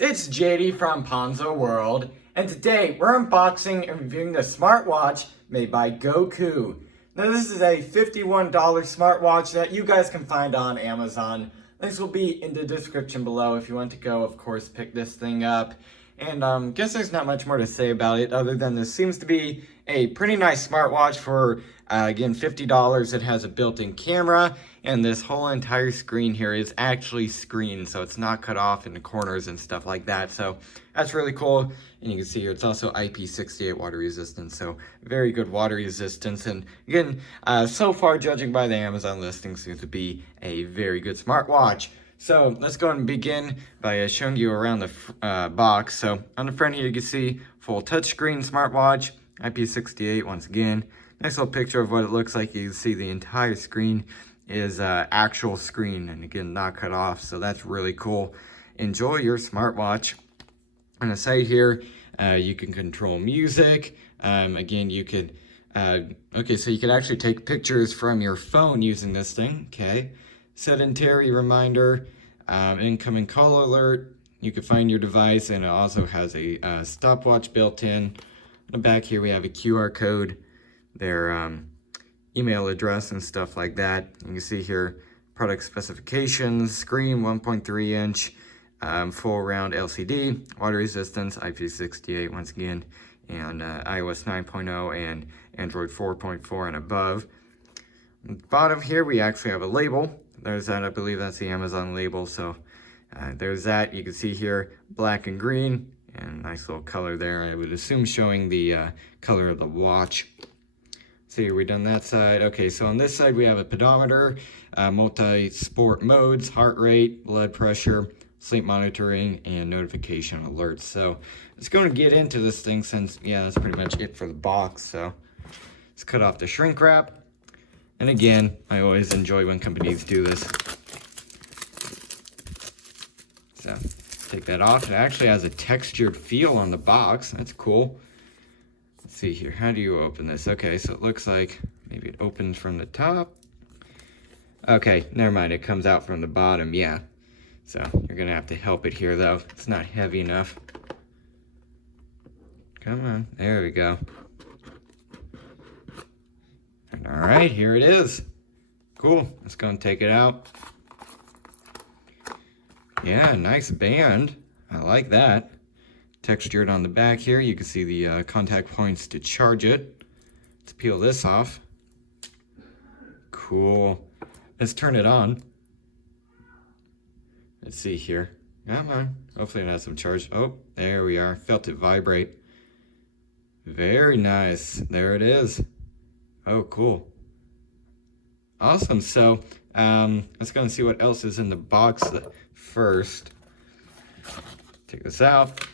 it's JD from Ponzo World, and today we're unboxing and reviewing the smartwatch made by GOKOO. Now this is a $51 smartwatch that you guys can find on Amazon. Links will be in the description below if you want to go, of course, pick this thing up. And guess there's not much more to say about it other than this seems to be a pretty nice smartwatch for, again, $50. It has a built-in camera, and this whole entire screen here is actually screened, so it's not cut off in the corners and stuff like that. So that's really cool. And you can see here it's also IP68 water resistant, so very good water resistance. And again, so far, judging by the Amazon listing, seems to be a very good smartwatch. So let's go and begin by showing you around the box. So on the front here, you can see full touchscreen smartwatch, IP68 once again. Nice little picture of what it looks like. You can see the entire screen is actual screen, and again, not cut off. So that's really cool. Enjoy your smartwatch. On the side here, you can control music. Again, you could, okay, so you could actually take pictures from your phone using this thing, okay. Sedentary reminder, incoming call alert. You can find your device, and it also has a stopwatch built in. On the back here, we have a QR code, their email address and stuff like that. You can see here product specifications, screen 1.3 inch, full round LCD, water resistance, IP68 once again, and iOS 9.0 and Android 4.4 and above. On the bottom here, we actually have a label. There's that, I believe that's the Amazon label. So there's that. You can see here black and green, and nice little color there. I would assume showing the color of the watch. See, we done that side. Okay, so on this side we have a pedometer, multi-sport modes, heart rate, blood pressure, sleep monitoring, and notification alerts. So let's go and get into this thing since, yeah, that's pretty much it for the box. So let's cut off the shrink wrap. And again, I always enjoy when companies do this. So take that off. It actually has a textured feel on the box. That's cool. Let's see here. How do you open this? Okay, so it looks like maybe it opens from the top. Okay, never mind. It comes out from the bottom. Yeah. So you're going to have to help it here, though. It's not heavy enough. Come on. There we go. All right, here it is. Cool. Let's go and take it out. Yeah, nice band. I like that. Textured on the back here. You can see the contact points to charge it. Let's peel this off. Cool. Let's turn it on. Let's see here. Come on. Hopefully it has some charge. Oh, there we are. Felt it vibrate. Very nice. There it is. Oh, cool. Awesome. So let's go and see what else is in the box first. Take this out.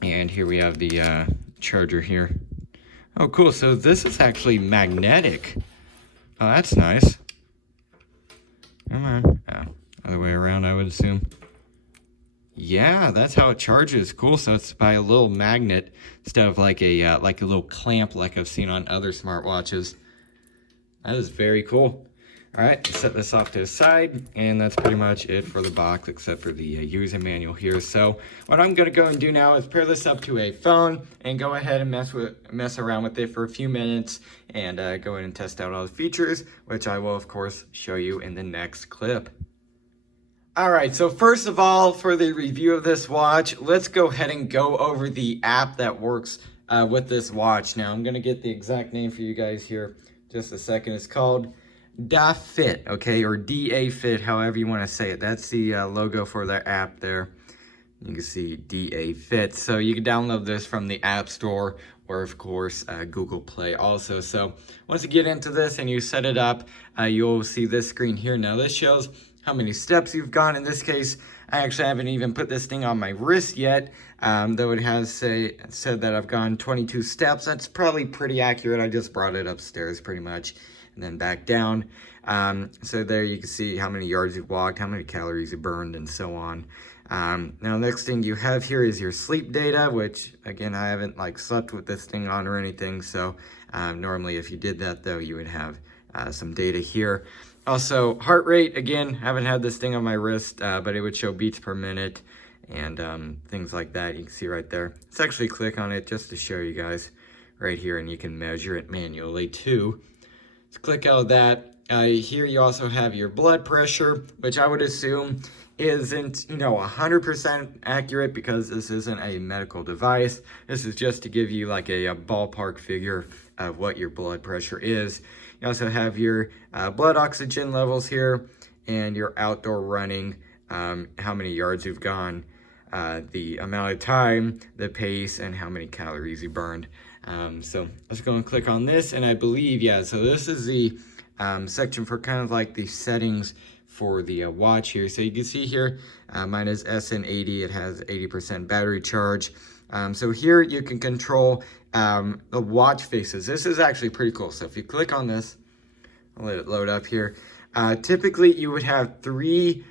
And here we have the charger here. Oh, cool. So this is actually magnetic. Oh, that's nice. Come on. Oh, other way around, I would assume. Yeah, that's how it charges. Cool. So it's by a little magnet instead of like a little clamp like I've seen on other smartwatches. That is very cool. All right, set this off to the side, and that's pretty much it for the box except for the user manual here. So what I'm gonna go and do now is pair this up to a phone and go ahead and mess around with it for a few minutes and go ahead and test out all the features, which I will of course show you in the next clip. All right, so first of all, for the review of this watch, let's go ahead and go over the app that works with this watch. Now, I'm gonna get the exact name for you guys here just a second. It's called Da Fit, okay, or DA Fit, however you wanna say it. That's the logo for their app there. You can see DA Fit. So you can download this from the App Store or, of course, Google Play also. So once you get into this and you set it up, you'll see this screen here. Now, this shows how many steps you've gone. In this case, I actually haven't even put this thing on my wrist yet, though it has said that I've gone 22 steps. That's probably pretty accurate. I just brought it upstairs pretty much and then back down. So there you can see how many yards you've walked, how many calories you burned, and so on. Now, next thing you have here is your sleep data, which, again, I haven't slept with this thing on or anything. So normally if you did that, though, you would have some data here. Also, heart rate, again, haven't had this thing on my wrist, but it would show beats per minute. and things like that. You can see right there. Let's actually click on it just to show you guys right here, and you can measure it manually too. Let's click out that. Here you also have your blood pressure, which I would assume isn't, 100% accurate because this isn't a medical device. This is just to give you like a ballpark figure of what your blood pressure is. You also have your blood oxygen levels here and your outdoor running, how many yards you've gone, the amount of time, the pace, and how many calories you burned. So let's go and click on this, and I believe, so this is the section for kind of like the settings for the watch here. So you can see here, mine is SN80, it has 80% battery charge. So here you can control the watch faces. This is actually pretty cool. So if you click on this, I'll let it load up here. Typically you would have 3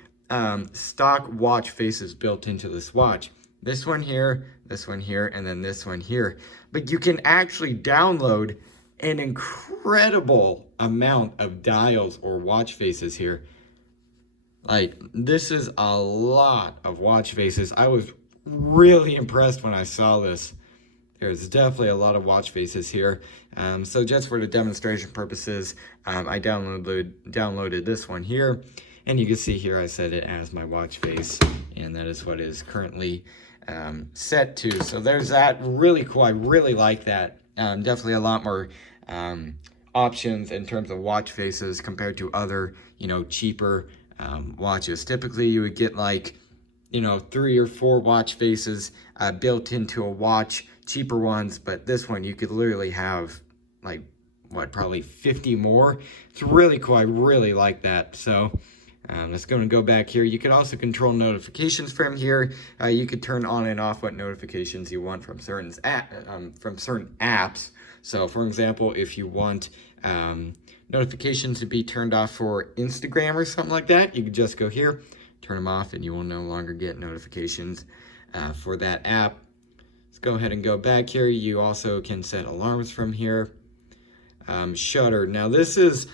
stock watch faces built into this watch. This one here, and then this one here. But you can actually download an incredible amount of dials or watch faces here. Like, this is a lot of watch faces. I was really impressed when I saw this. There's definitely a lot of watch faces here. So just for the demonstration purposes, I downloaded this one here. And you can see here I set it as my watch face, and that is what is currently set to. So there's that. Really cool. I really like that. Definitely a lot more options in terms of watch faces compared to other, cheaper watches. Typically you would get like, 3 or 4 watch faces built into a watch, cheaper ones, but this one you could literally have like, probably 50 more. It's really cool. I really like that. So let's go back here. You could also control notifications from here. You could turn on and off what notifications you want from certain apps. So for example, if you want notifications to be turned off for Instagram or something like that, you could just go here, turn them off, and you will no longer get notifications for that app. Let's go ahead and go back here. You also can set alarms from here. Shutter. Now this is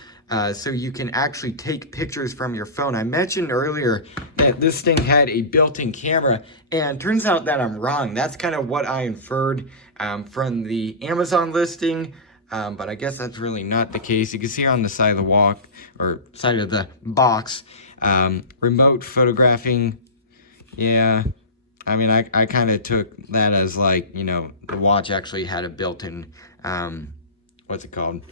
so you can actually take pictures from your phone. I mentioned earlier that this thing had a built-in camera, and turns out that I'm wrong. That's kind of what I inferred from the Amazon listing, but I guess that's really not the case. You can see on the side of the side of the box, remote photographing. Yeah, I mean, I kind of took that as like, the watch actually had a built-in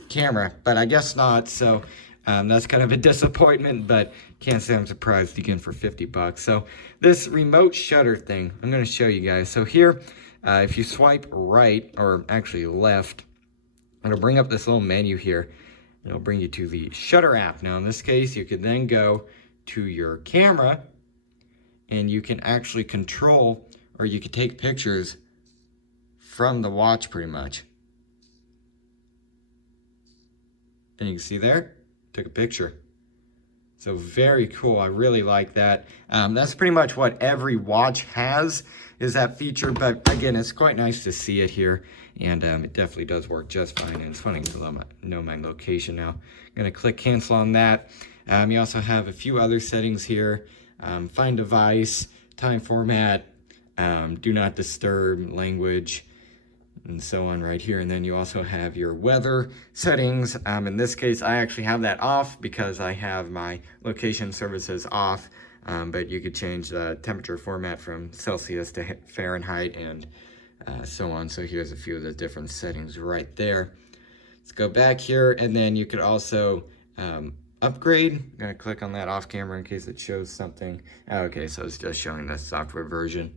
camera, but I guess not. So that's kind of a disappointment, but can't say I'm surprised again for 50 bucks. So this remote shutter thing, I'm going to show you guys. So here, if you swipe right, or actually left, it'll bring up this little menu here. It'll bring you to the shutter app. Now in this case, you could then go to your camera, and you can actually control, or you could take pictures from the watch pretty much. And you can see there, took a picture. So very cool. I really like that. That's pretty much what every watch has, is that feature. But again, it's quite nice to see it here. And it definitely does work just fine. And it's funny to know my location now. I'm going to click cancel on that. You also have a few other settings here. Find device, time format, do not disturb, language, and so on right here. And then you also have your weather settings. In this case, I actually have that off because I have my location services off, but you could change the temperature format from Celsius to Fahrenheit and so on. So here's a few of the different settings right there. Let's go back here, and then you could also upgrade. I'm gonna click on that off camera in case it shows something. Okay, so it's just showing the software version.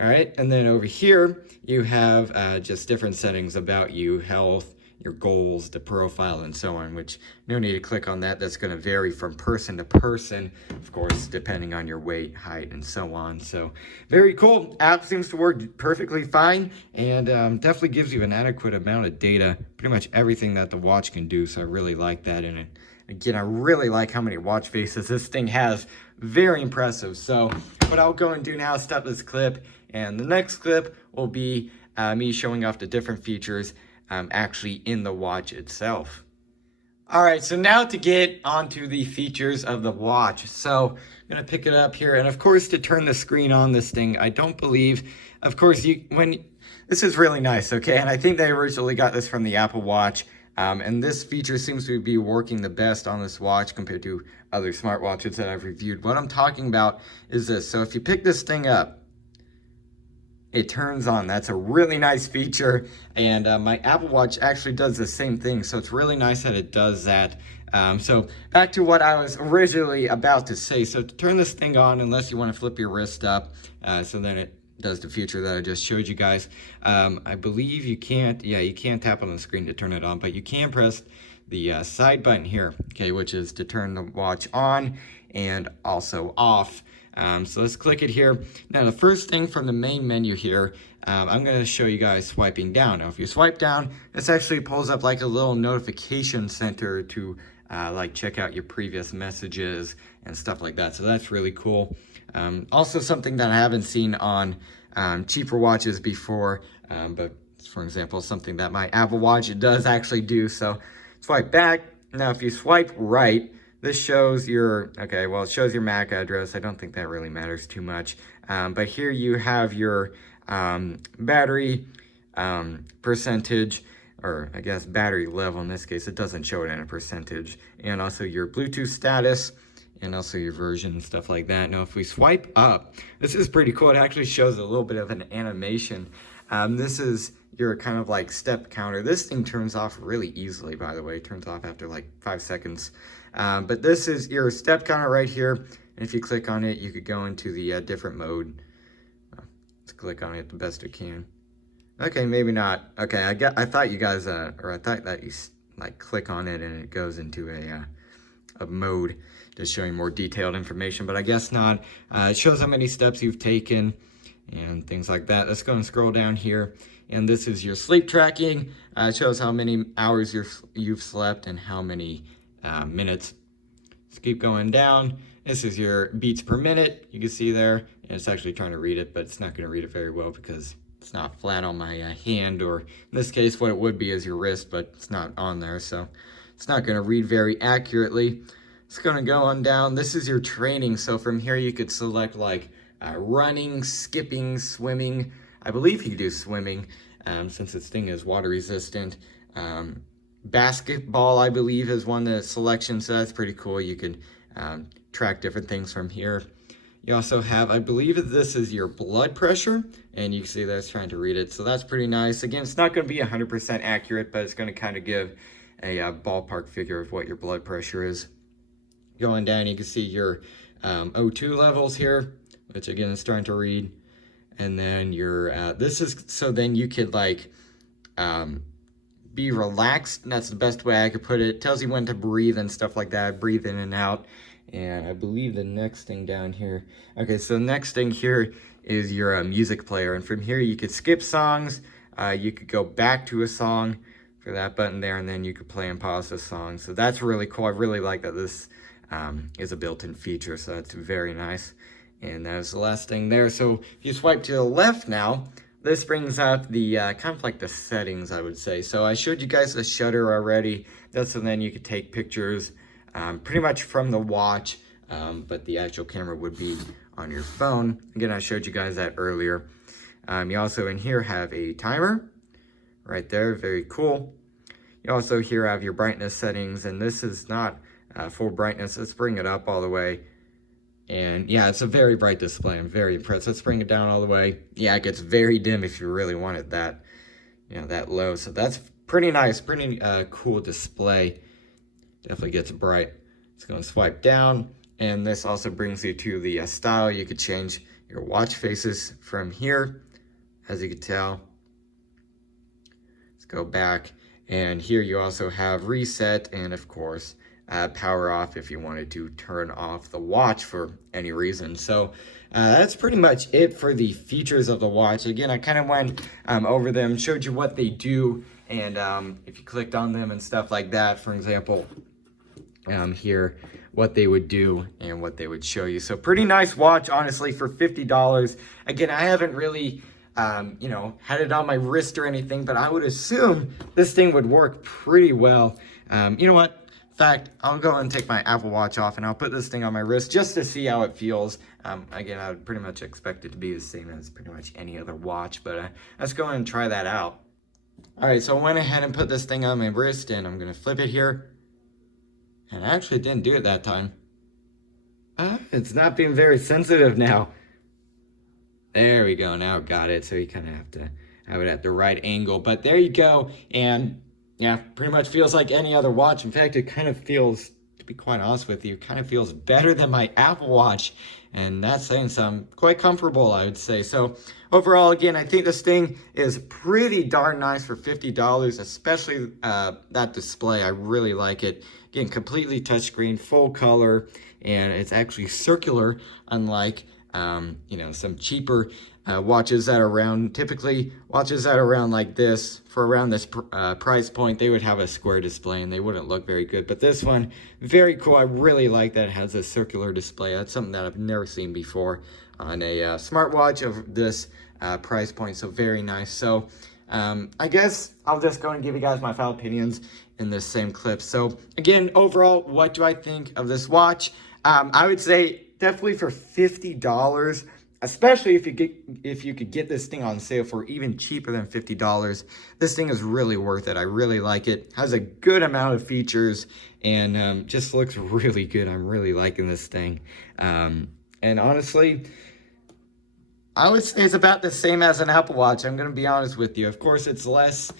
All right, and then over here, you have just different settings about you, health, your goals, the profile, and so on, which no need to click on that. That's gonna vary from person to person, of course, depending on your weight, height, and so on. So very cool. App seems to work perfectly fine, and definitely gives you an adequate amount of data, pretty much everything that the watch can do, so I really like that in it. Again, I really like how many watch faces this thing has. Very impressive. So what I'll go and do now is stop this clip, and the next clip will be me showing off the different features actually in the watch itself. All right, so now to get onto the features of the watch. So I'm gonna pick it up here, and of course to turn the screen on this thing, I don't believe, of course this is really nice, okay? And I think they originally got this from the Apple Watch, and this feature seems to be working the best on this watch compared to other smartwatches that I've reviewed. What I'm talking about is this. So if you pick this thing up, it turns on. That's a really nice feature, and my Apple Watch actually does the same thing, so it's really nice that it does that. So back to what I was originally about to say. So to turn this thing on, unless you want to flip your wrist up, so then it does the feature that I just showed you guys. I believe you can't tap on the screen to turn it on, but you can press the side button here, okay, which is to turn the watch on and also off. So let's click it here. Now the first thing from the main menu here, I'm going to show you guys swiping down. Now if you swipe down, this actually pulls up like a little notification center to like check out your previous messages and stuff like that. So that's really cool. Also something that I haven't seen on cheaper watches before, but for example, something that my Apple Watch does actually do. So swipe back. Now if you swipe right, this shows your, okay, well, it shows your MAC address. I don't think that really matters too much. But here you have your battery percentage, or I guess battery level in this case. It doesn't show it in a percentage. And also your Bluetooth status, and also your version and stuff like that. Now, if we swipe up, this is pretty cool. It actually shows a little bit of an animation. This is your kind of like step counter. This thing turns off really easily, by the way. It turns off after like 5 seconds. But this is your step counter right here. And if you click on it, you could go into the different mode. Let's click on it the best it can. Okay, maybe not. Okay, I thought you guys, or I thought that you like click on it and it goes into a mode just showing more detailed information, but I guess not. It shows how many steps you've taken and things like that. Let's go and scroll down here. And this is your sleep tracking. It shows how many hours you've slept and how many minutes. Let's keep going down. This is your beats per minute. You can see there, and it's actually trying to read it, but it's not going to read it very well because it's not flat on my hand, or in this case, what it would be is your wrist, but it's not on there, so it's not going to read very accurately. It's going to go on down. This is your training, so from here you could select like running, skipping, swimming. I believe you could do swimming since this thing is water resistant. Basketball, I believe, is one of the selections, so that's pretty cool. You could track different things from here. You also have, I believe this is your blood pressure, and you can see that it's trying to read it, so that's pretty nice. Again, it's not going to be 100% accurate, but it's going to kind of give a ballpark figure of what your blood pressure is. Going down, you can see your O2 levels here, which again is starting to read. And then your, this is, so then you could like be relaxed. And that's the best way I could put it. It tells you when to breathe and stuff like that. Breathe in and out. And I believe the next thing down here. Okay, so the next thing here is your music player. And from here you could skip songs. You could go back to a song for that button there. And then you could play and pause the song. So that's really cool. I really like that this is a built-in feature, so that's very nice. And that was the last thing there. So if you swipe to the left now, this brings up the kind of like the settings, I would say. So I showed you guys the shutter already. That's so then you could take pictures pretty much from the watch, but the actual camera would be on your phone. Again, I showed you guys that earlier. You also in here have a timer right there, very cool. You also here have your brightness settings, and this is not full brightness. Let's bring it up all the way. And yeah, it's a very bright display. I'm very impressed. Let's bring it down all the way. Yeah, it gets very dim if you really want it that, you know, that low. So that's pretty nice, pretty cool display. Definitely gets bright. Let's go and swipe down. And this also brings you to the style. You could change your watch faces from here, as you can tell. Let's go back. And here you also have reset and of course, power off if you wanted to turn off the watch for any reason. So that's pretty much it for the features of the watch. Again, I kind of went over them, showed you what they do, and if you clicked on them and stuff like that, for example, here, what they would do and what they would show you. So pretty nice watch, honestly, for $50. Again, I haven't really you know, had it on my wrist or anything, but I would assume this thing would work pretty well. You know what? fact, I'll go and take my Apple Watch off and I'll put this thing on my wrist just to see how it feels. Again, I would pretty much expect it to be the same as pretty much any other watch, but let's go and try that out. All right, so I went ahead and put this thing on my wrist and I'm gonna flip it here. And I actually didn't do it that time. It's not being very sensitive now. There we go, now got it. So you kind of have to have it at the right angle, but there you go. And yeah, pretty much feels like any other watch. In fact, it kind of feels, to be quite honest with you, kind of feels better than my Apple Watch. And that's saying something. Quite comfortable, I would say. So overall, again, I think this thing is pretty darn nice for $50, especially that display. I really like it. Again, completely touchscreen, full color, and it's actually circular, unlike some cheaper watches that are around. Typically, watches that are around like this, for around this price point, they would have a square display and they wouldn't look very good. But this one, very cool. I really like that it has a circular display. That's something that I've never seen before on a smartwatch of this price point. So very nice. So I guess I'll just go and give you guys my final opinions in this same clip. So again, overall, what do I think of this watch? I would say definitely for $50, especially if you could get this thing on sale for even cheaper than $50. This thing is really worth it. I really like it. Has a good amount of features and just looks really good. I'm really liking this thing. And honestly, I would say it's about the same as an Apple Watch. I'm going to be honest with you. Of course, it's less,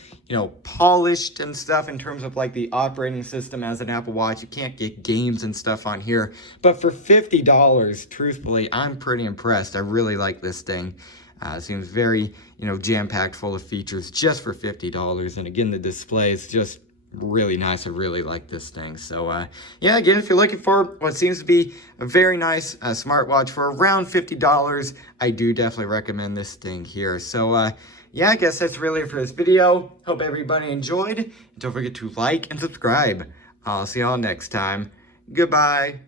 polished and stuff in terms of like the operating system as an Apple Watch. You can't get games and stuff on here. But for $50, truthfully, I'm pretty impressed. I really like this thing. It seems very, jam-packed full of features just for $50. And again, the display is just really nice. I really like this thing. So yeah, again, if you're looking for what seems to be a very nice smartwatch for around $50, I do definitely recommend this thing here. So yeah, I guess that's really it for this video. Hope everybody enjoyed. Don't forget to like and subscribe. I'll see y'all next time. Goodbye.